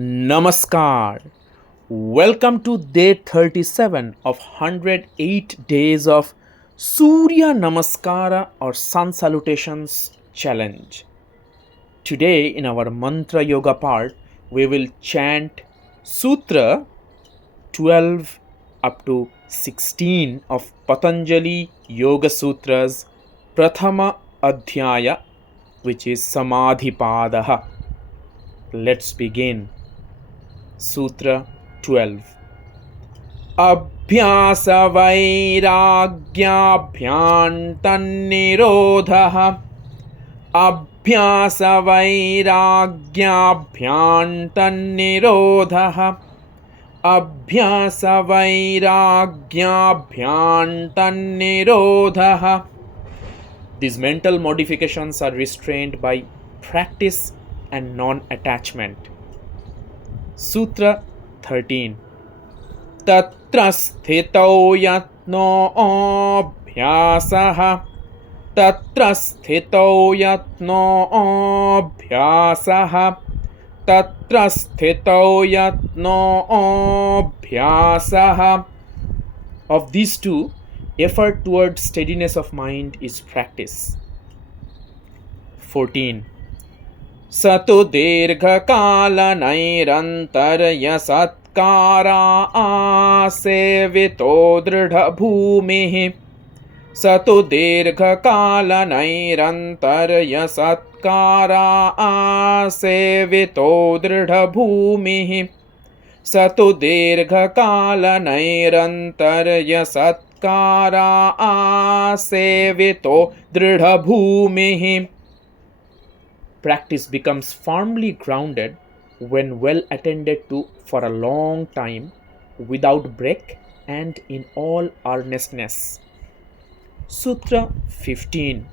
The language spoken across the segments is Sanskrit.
Namaskar. Welcome to day 37 of 108 days of Surya Namaskara or Sun Salutations challenge. Today, in our Mantra Yoga part, we will chant Sutra 12 up to 16 of Patanjali Yoga Sutras Prathama Adhyaya, which is Samadhipadaha. Let's begin. Sutra 12. अभ्यासवैराग्याभ्यान्तन्निरोधः अभ्यासवैराग्याभ्यान्तन्निरोधः अभ्यासवैराग्याभ्यान्तन्निरोधः. These mental modifications are restrained by practice and non-attachment. Sutra 13. Tatra sthitau yatno'abhyasah Tatra sthitau yatno'abhyasah Tatra sthitau yatno'abhyasah. Of these two, effort towards steadiness of mind is practice. 14. Satu dirghakala nairantarya satkara asevito dridha bhumihi Satu dirghakala nairantarya satkara asevito dridha bhumihi Satu dirghakala nairantarya satkara asevito dridha bhumihi. Practice becomes firmly grounded when well attended to for a long time, without break and in all earnestness. Sutra 15.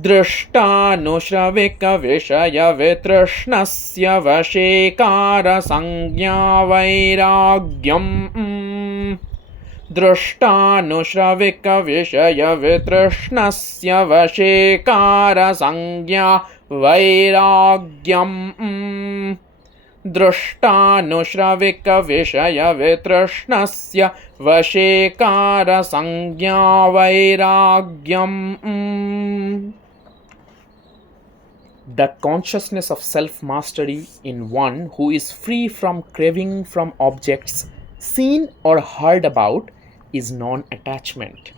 Drashtanushravika vishaya vitrashnasya vashekara sangya vairagyam Drashtanushravika vishaya vitrashnasya vashekara sangya vairagyam Drashtanushravika vishaya vitrashnasya vashekara sangya vairagyam. The consciousness of self-mastery in one who is free from craving from objects seen or heard about is non-attachment.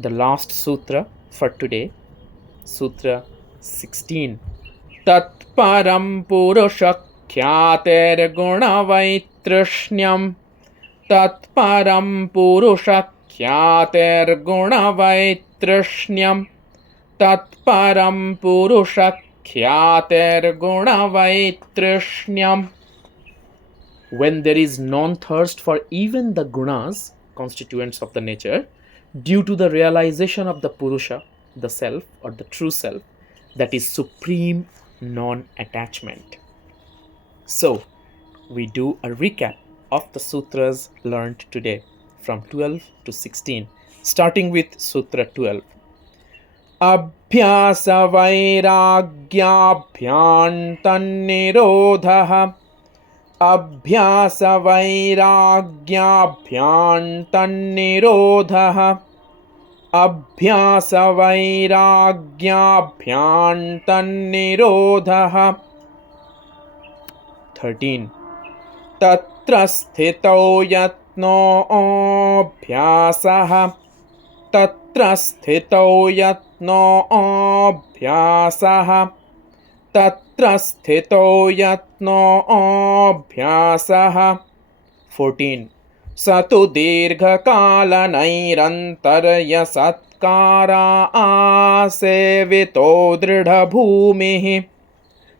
The last sutra for today, Sutra 16. Tat param purusha khyāter gunavaitrishnyam Tat param purusha khyāter gunavaitrishnyam Tat param purusha khyāter gunavaitrishnyam. When there is non-thirst for even the gunas, constituents of the nature, due to the realization of the Purusha, the self or the true self, that is supreme non-attachment. So, we do a recap of the sutras learned today from 12 to 16, starting with Sutra 12. Abhyasa vairagyabhyantannirodhah Abhyasa vairagyabhyantannirodhah Abhyasa vairagyabhyantannirodhah. 13. Tatra sthitau yatno'abhyasah Tatra sthitau yatno'abhyasah Tatra sthitau yatno'abhyasah. 14. Satu dirghakala nairantarya satkara asevito dridha bhumihi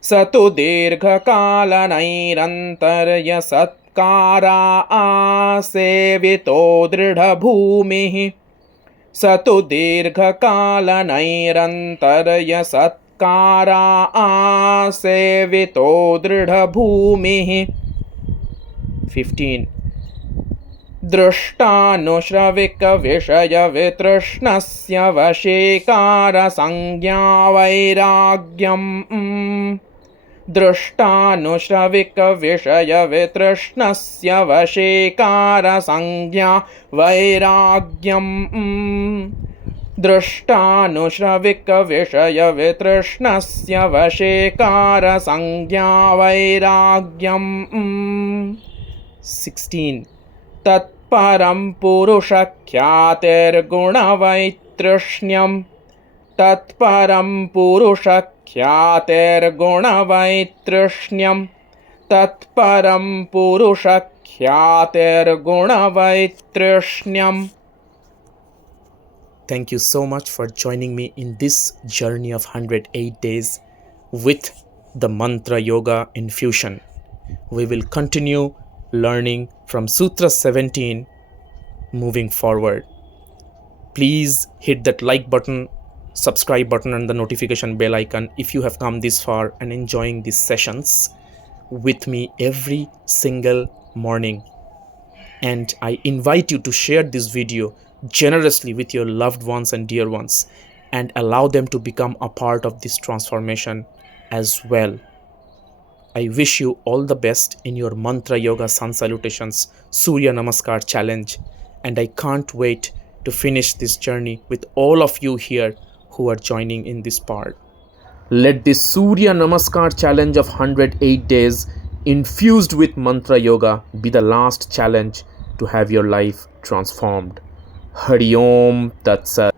Satu dirghakala nairantarya satkara asevito dridha bhumihi Satu dirghakala nairantarya satkara asevito dridha bhumihi. 15. Drashtanushravika vishaya vitrashnasya vashekara sangya vairagyam दृष्टानुश्रविकविषयवितृष्णस्य वशीकारसंज्ञा वैराग्यम् दृष्टानुश्रविकविषयवितृष्णस्य वशीकारसंज्ञा वैराग्यम् 16 तत्परं पुरुषख्यातिर्गुणवैतृष्ण्यम् तत्परं पुरुषख्यातिर्गुणवैतृष्ण्यम् तत्परं पुरुषख्यातिर्गुणवैतृष्ण्यम्. Thank you so much for joining me in this journey of 108 days with the Mantra Yoga Infusion. We will continue learning from Sutra 17 moving forward. Please hit that like button, subscribe button and the notification bell icon if you have come this far and enjoying these sessions with me every single morning. And I invite you to share this video generously with your loved ones and dear ones and allow them to become a part of this transformation as well. I wish you all the best in your Mantra Yoga Sun Salutations Surya Namaskar challenge, and I can't wait to finish this journey with all of you here who are joining in this part. Let this Surya Namaskar challenge of 108 days infused with Mantra Yoga be the last challenge to have your life transformed. Hari Om Tat Sat.